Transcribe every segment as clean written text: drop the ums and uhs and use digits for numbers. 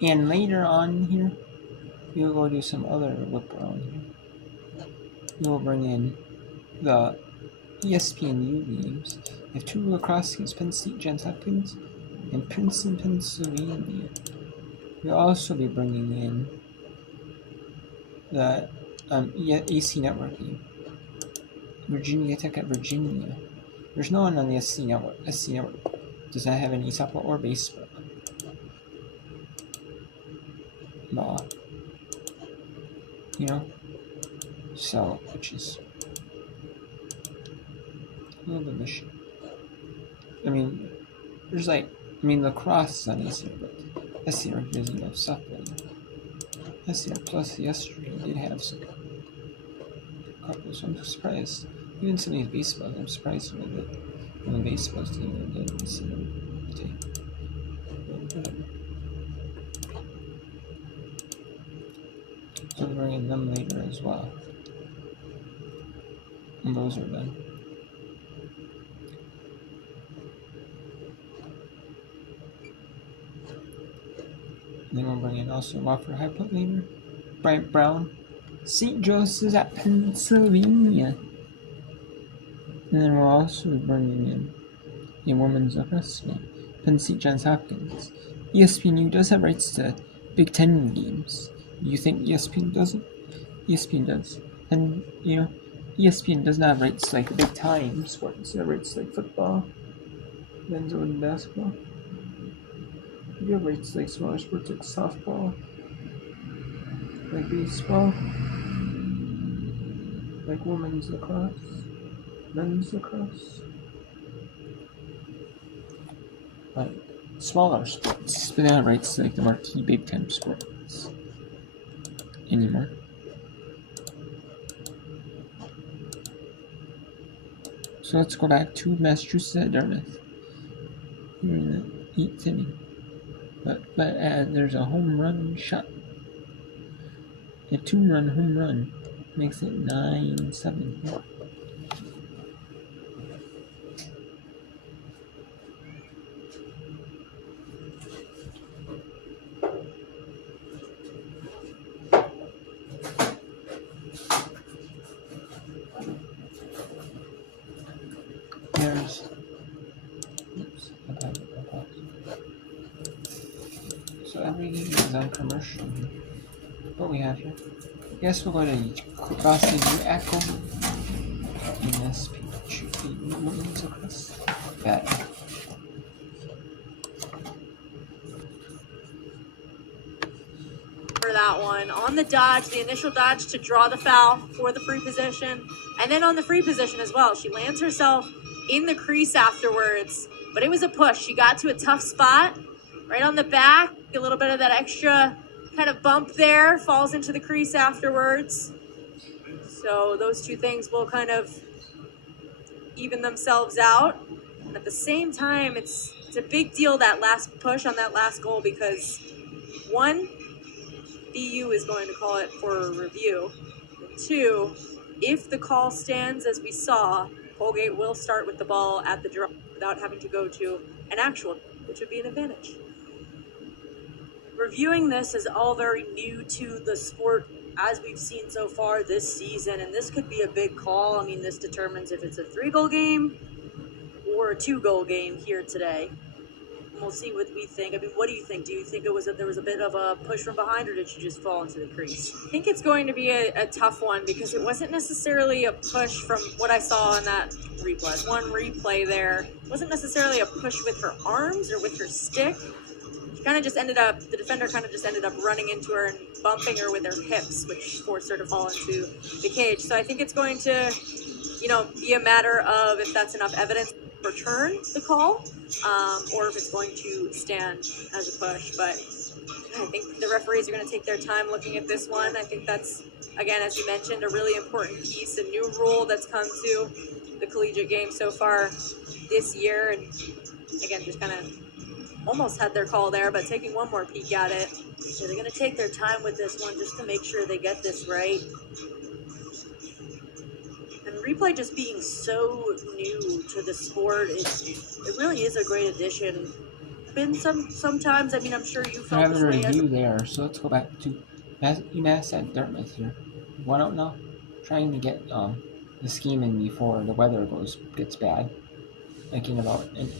And later on here, we'll go do some other whip around here. We will bring in the ESPNU games. We have two lacrosse teams, Penn State Johns Hopkins and Princeton, Pennsylvania. We'll also be bringing in the AC Network game. Virginia Tech at Virginia. There's no one on the SC Network. SC Network does not have any softball or baseball. You know? So, which is a little bit mission. I mean, there's lacrosse is on SC but SC Network doesn't have softball. SC Plus yesterday did have some couple, so I'm surprised. Even some of these baseballs, I'm surprised a little bit. When the baseballs team didn't see them take. So we're bringing them later as well. And those are done. And then we'll bring in also Wofford High Point later. Bryant Brown. St. Joseph's at Pennsylvania. And then we'll also be bringing in a women's lacrosse game. Penn State Johns Hopkins. ESPNU does have rights to Big Ten games. You think ESPN doesn't? ESPN does. And, you know, ESPN does not have rights to, like, big time sports. They have rights to, like, football, men's and basketball. You have rights to, like, smaller sports like softball, like baseball, like women's lacrosse, men's lacrosse. Like smaller sports, but they don't have rights to, like, the marquee big time sports anymore. So let's go back to Massachusetts at Dartmouth. Here in the 8th inning. But there's a home run shot. A 2-run home run makes it 9-7. So every game is on commercial. What we have here. I guess we'll go to Boston Echo in this picture. Women's across that. For that one, on the dodge, the initial dodge to draw the foul for the free position, and then on the free position as well. She lands herself in the crease afterwards, but it was a push. She got to a tough spot, right on the back, a little bit of that extra kind of bump there, falls into the crease afterwards. So those two things will kind of even themselves out. And at the same time, it's a big deal, that last push on that last goal, because one, BU is going to call it for a review. And two, if the call stands as we saw, Colgate will start with the ball at the draw without having to go to an actual, which would be an advantage. Reviewing this is all very new to the sport as we've seen so far this season, and this could be a big call. I mean, this determines if it's a 3-goal game or a 2-goal game here today. And we'll see what we think. I mean, what do you think? Do you think there was a bit of a push from behind, or did she just fall into the crease? I think it's going to be a tough one, because it wasn't necessarily a push from what I saw in that replay. One replay there. It wasn't necessarily a push with her arms or with her stick. The defender kind of just ended up running into her and bumping her with her hips, which forced her to fall into the cage. So I think it's going to, be a matter of if that's enough evidence to return the call, or if it's going to stand as a push. But I think the referees are going to take their time looking at this one. I think that's, again, as you mentioned, a really important piece, a new rule that's come to the collegiate game so far this year. And again, just kind of almost had their call there, but taking one more peek at it. So they're going to take their time with this one just to make sure they get this right. And replay just being so new to the sport, it really is a great addition been sometimes. I mean, I'm sure you I felt have this a way as review there, so let's go back to UMass at Dartmouth here. 1-0 now. Trying to get the scheme in before the weather gets bad. Like in about an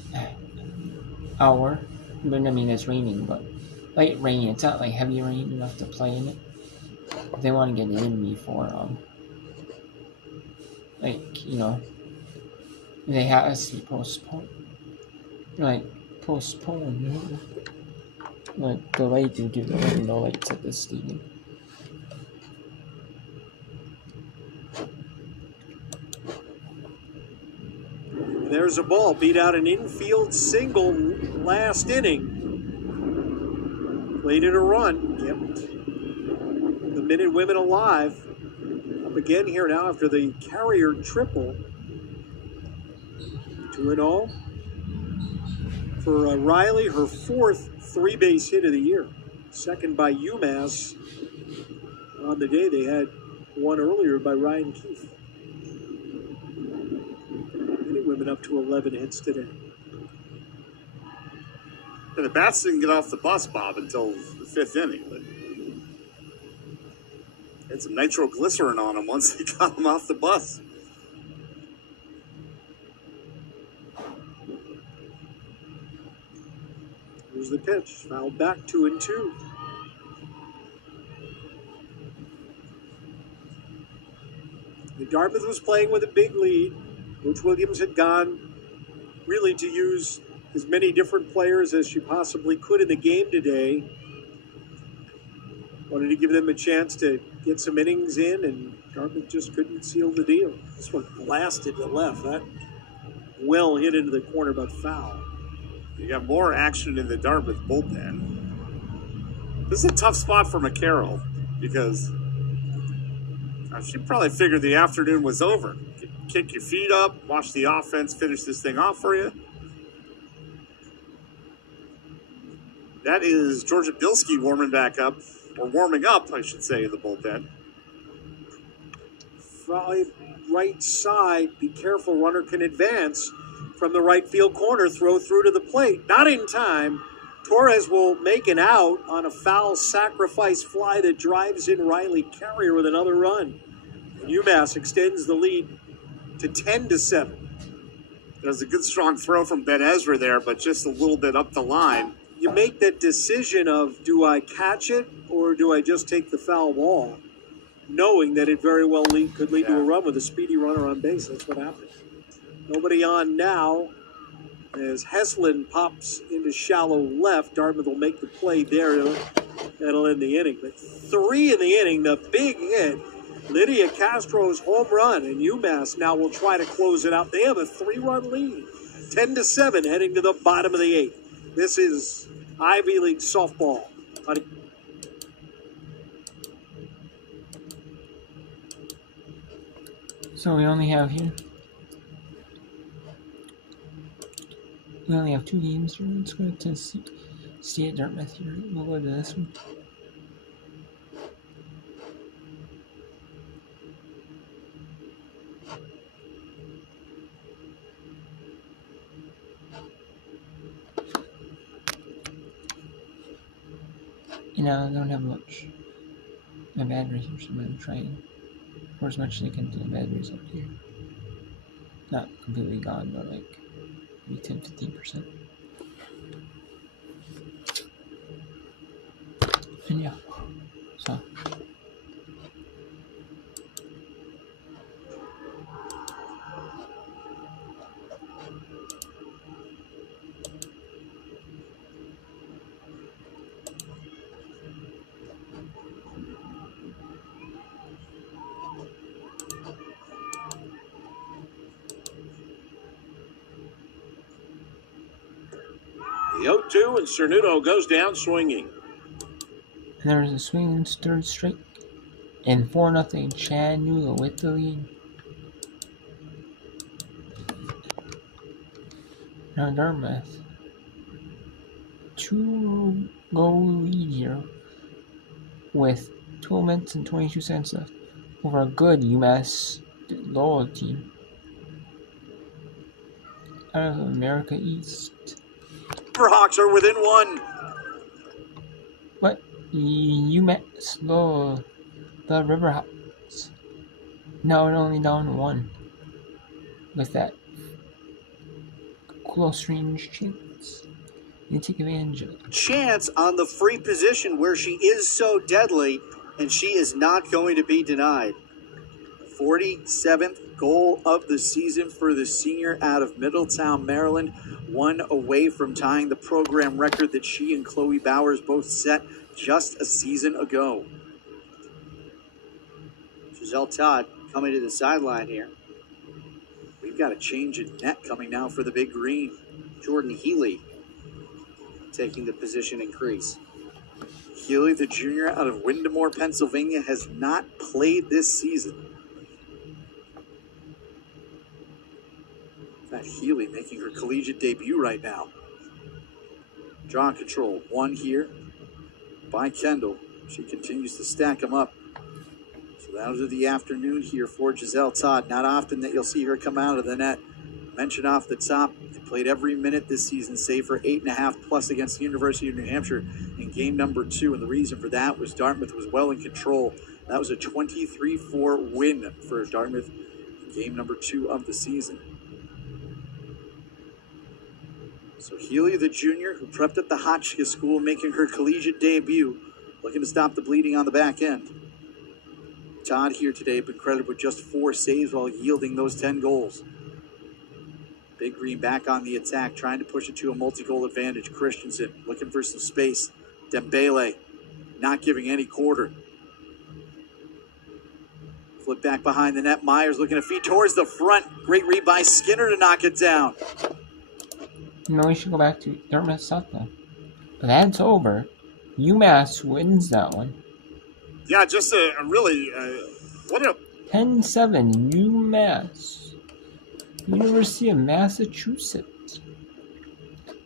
hour. But I mean, it's raining, but light rain. It's not like heavy rain enough to play in it. They want to get it in before like, you know, they have to postpone, like like delayed due to the no lights at this stadium. There's a ball, beat out an infield single last inning. Played it a run, kept the Minutewomen alive. Up again here now after the Carrier triple. 2-0 for Riley, her fourth three-base hit of the year. Second by UMass on the day. They had one earlier by Ryan Keefe. Minutewomen up to 11 hits today. And the bats didn't get off the bus, Bob, until the fifth inning. But had some nitroglycerin on them once they got them off the bus. Here's the pitch. Fouled back 2-2. The Dartmouth was playing with a big lead. Coach Williams had gone really to use as many different players as she possibly could in the game today. Wanted to give them a chance to get some innings in, and Dartmouth just couldn't seal the deal. This one blasted to left. That well hit into the corner, but foul. You got more action in the Dartmouth bullpen. This is a tough spot for McCarroll because she probably figured the afternoon was over. Kick your feet up, watch the offense finish this thing off for you. That is Georgia Bilski warming up, I should say, in the bullpen. Right side, be careful, runner can advance from the right field corner, throw through to the plate. Not in time. Torres will make an out on a foul sacrifice fly that drives in Riley Carrier with another run. And UMass extends the lead to 10-7. There's a good strong throw from Ben Ezra there, but just a little bit up the line. You make that decision of, do I catch it or do I just take the foul ball? Knowing that it very well could lead to a run with a speedy runner on base. That's what happened. Nobody on now as Heslin pops into shallow left. Dartmouth will make the play there. That'll end the inning. But 3 in the inning, the big hit. Lydia Castro's home run, and UMass now will try to close it out. They have a 3-run lead. 10-7 heading to the bottom of the 8th. This is Ivy League softball. So we only have 2 games here. Let's go to see at Dartmouth here. We'll go to this one. I don't have much. My battery here, so I'm going to try and pour as much as I can to the batteries up here. Not completely gone, but like maybe 10-15%. And yeah, so. The 0-2, and Cernuto goes down swinging. And there's a swing in third strike. And 4-0, Chattanooga with the lead. Now Dartmouth. 2-goal lead here. With 12 minutes and 22 seconds left. Over a good UMass Lowell team. Out of America East. Riverhawks are within one. But UMass slow the Riverhawks. Now we're only down 1 with that close range chance. You take advantage of it. Chance on the free position where she is so deadly, and she is not going to be denied. 47th goal of the season for the senior out of Middletown, Maryland. 1 away from tying the program record that she and Chloe Bowers both set just a season ago. Giselle Todd coming to the sideline here. We've got a change in net coming now for the Big Green. Jordan Healy taking the position in crease. Healy, the junior out of Windemore, Pennsylvania, has not played this season. In fact, Healy making her collegiate debut right now. Draw control. 1 here by Kendall. She continues to stack them up. So that'll do the afternoon here for Giselle Todd. Not often that you'll see her come out of the net. Mentioned off the top, they played every minute this season, save for 8.5 plus against the University of New Hampshire in game number 2. And the reason for that was Dartmouth was well in control. That was a 23-4 win for Dartmouth in game number 2 of the season. So Healy, the junior, who prepped at the Hotchkiss School, making her collegiate debut, looking to stop the bleeding on the back end. Todd here today been credited with just 4 saves while yielding those 10 goals. Big Green back on the attack, trying to push it to a multi-goal advantage. Christensen looking for some space. Dembele not giving any quarter. Flip back behind the net. Myers looking to feed towards the front. Great read by Skinner to knock it down. No, we should go back to Dartmouth South now. But that's over. UMass wins that one. Yeah, just a really, what a 10-7, UMass. University of Massachusetts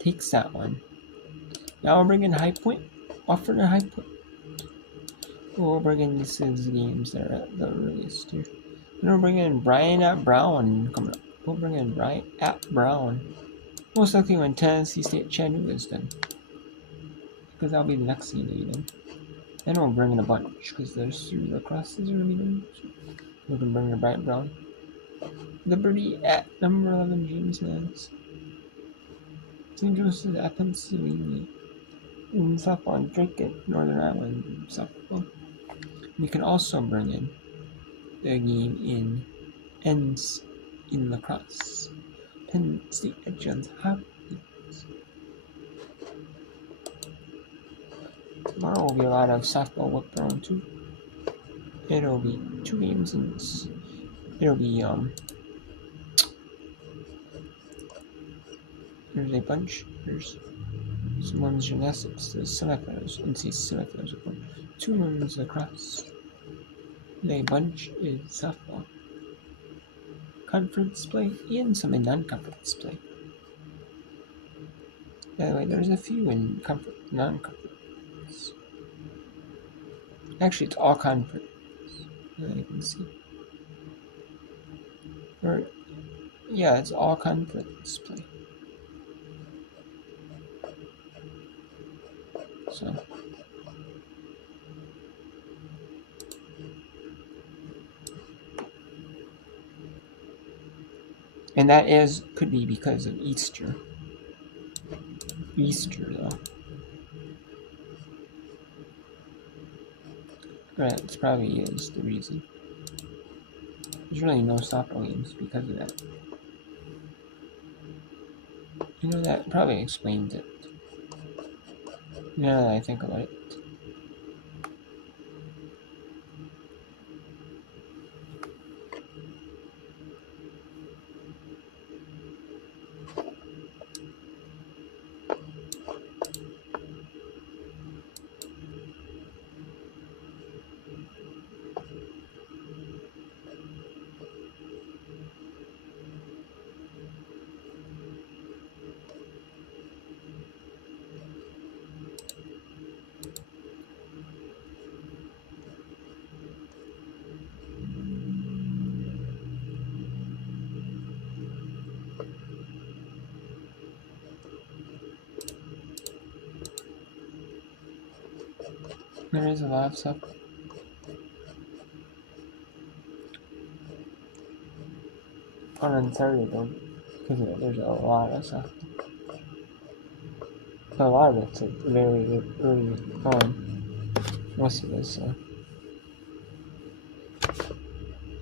takes that one. Now we're bringing High Point. Wofford and High Point. We'll bring in these games that are at the earliest here. Then we'll bring in Brian at Brown coming up. We'll bring in Brian at Brown. Most likely when Tennessee State Chattanooga is done. Because that'll be the next game to be done. Then we'll bring in a bunch because there's 3 lacrosses are going to be done. We can bring in Brian Brown. Liberty at number 11, James Nance. St. Joseph's at Pennsylvania. In softball, Drake at Northern Ireland softball. We can also bring in the game in ends in lacrosse. Penn State at Johns Hopkins. Tomorrow will be a lot of softball whipped around too. It'll be 2 games and it'll be there's a bunch. There's some women's gymnastics, there's semifinals, NC semifinals, 2 women's lacrosse. And a bunch is softball. Conference play and some in non-conference play. By the way, there's a few in non-conference. Actually, it's all conference. That you can see. Or, yeah, it's all conference play. So. And that could be because of Easter. Though. Right, it probably is the reason. There's really no softball games because of that. You know, that probably explains it. Now that I think about it. There is a lot of stuff. Unnecessary though, because there's a lot of stuff. A lot of it's like very early on. Most of it, so.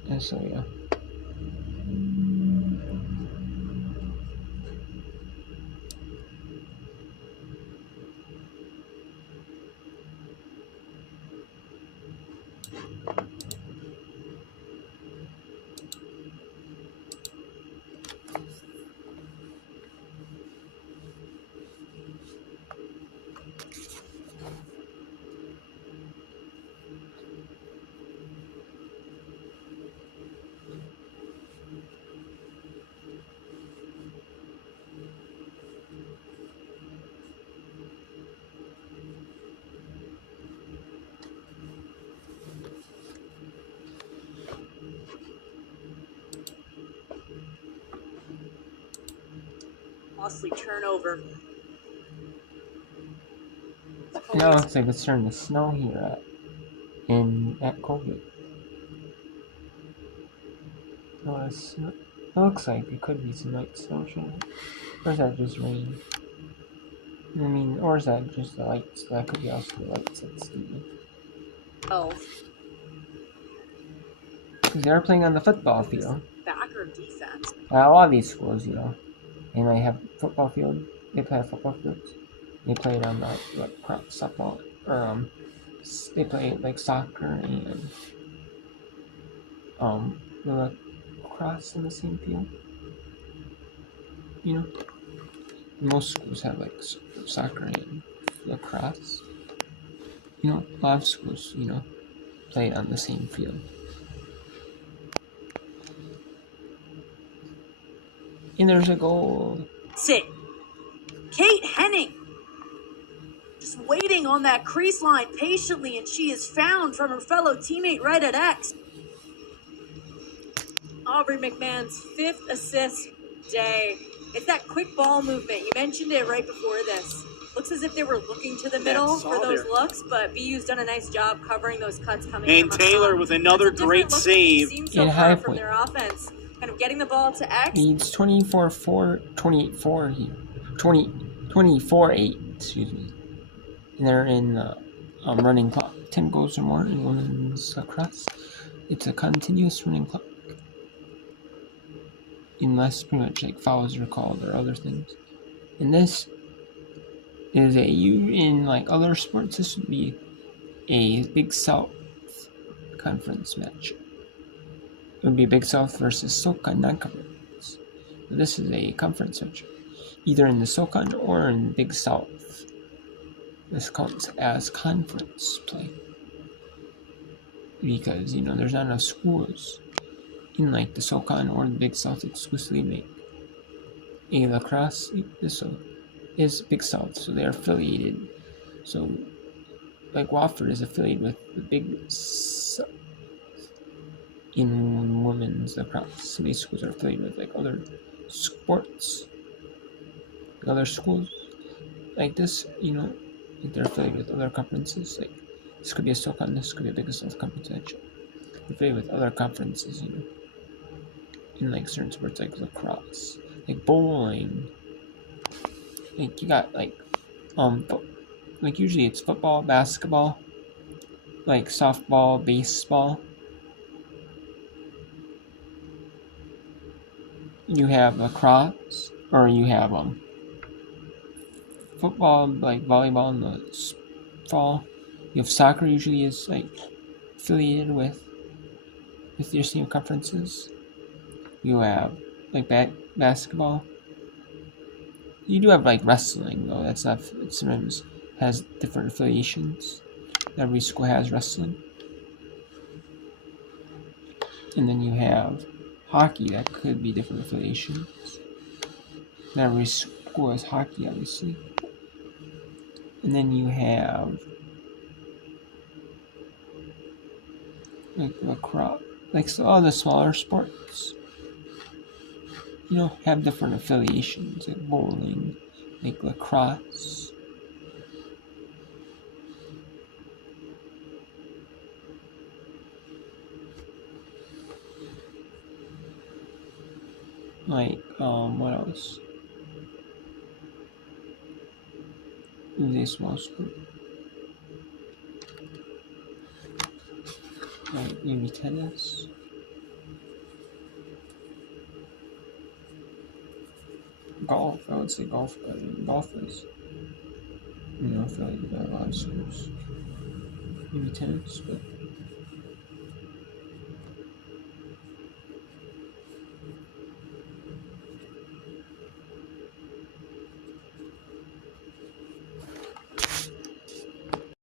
And so, yeah. Costly turnover. Now it looks like it's starting to snow here at Colgate. No, it looks like it could be some light snow showing. Or is that just rain? I mean, or is that just the lights? That could be also the lights at Stadium. Oh, Because they are playing on the football field. back or defense? A lot of these schools, you know, they might have football field. They play at football fields. They play it on like softball, or they play like soccer and lacrosse in the same field. You know, most schools have like soccer and lacrosse. You know, a lot of schools, you know, play on the same field. And there's a goal. Sit. Kate Henning. Just waiting on that crease line patiently, and she is found from her fellow teammate right at X. Aubrey McMahon's 5th assist day. It's that quick ball movement. You mentioned it right before this. Looks as if they were looking to the middle for those looks, but BU's done a nice job covering those cuts coming And from Taylor up with top. another That's a great different look that we've save. seen so In far high from point. their offense. Kind of getting the ball to X. Leads 28-4 here. 24-8, excuse me. And they're in the running clock. 10 goals or more in women's lacrosse. It's a continuous running clock. Unless pretty much like fouls are called or other things. And this is in like other sports, this would be a Big South conference match. It would be Big South versus SoCon non-conference. This is a conference match, either in the SoCon or in Big South. This counts as conference play because you know there's not enough schools in like the SoCon or the Big South exclusively make a lacrosse. So is Big South, so they're affiliated. So like Wofford is affiliated with the Big South in women's lacrosse. Some of these schools are affiliated with like other sports, other schools like this. You know, like they're affiliated with other conferences. Like this could be a SoCon, this could be a Big South conference. Actually, they're affiliated with other conferences. You know, in like certain sports like lacrosse, like bowling. Like you got like like usually it's football, basketball, like softball, baseball. You have lacrosse, or you have football, like volleyball in the fall. You have soccer usually is like affiliated with your senior conferences. You have like basketball. You do have like wrestling though. That's not. It sometimes has different affiliations. Every school has wrestling, and then you have hockey. That could be different affiliations. Every school has hockey, obviously, and then you have like lacrosse, like so all the smaller sports. You know, have different affiliations, like bowling, like lacrosse. Like, what else? Maybe a small sport. Like, maybe tennis. Golf, I would say golf, but I mean, golf is, I feel like you got a lot of schools. Maybe tennis, but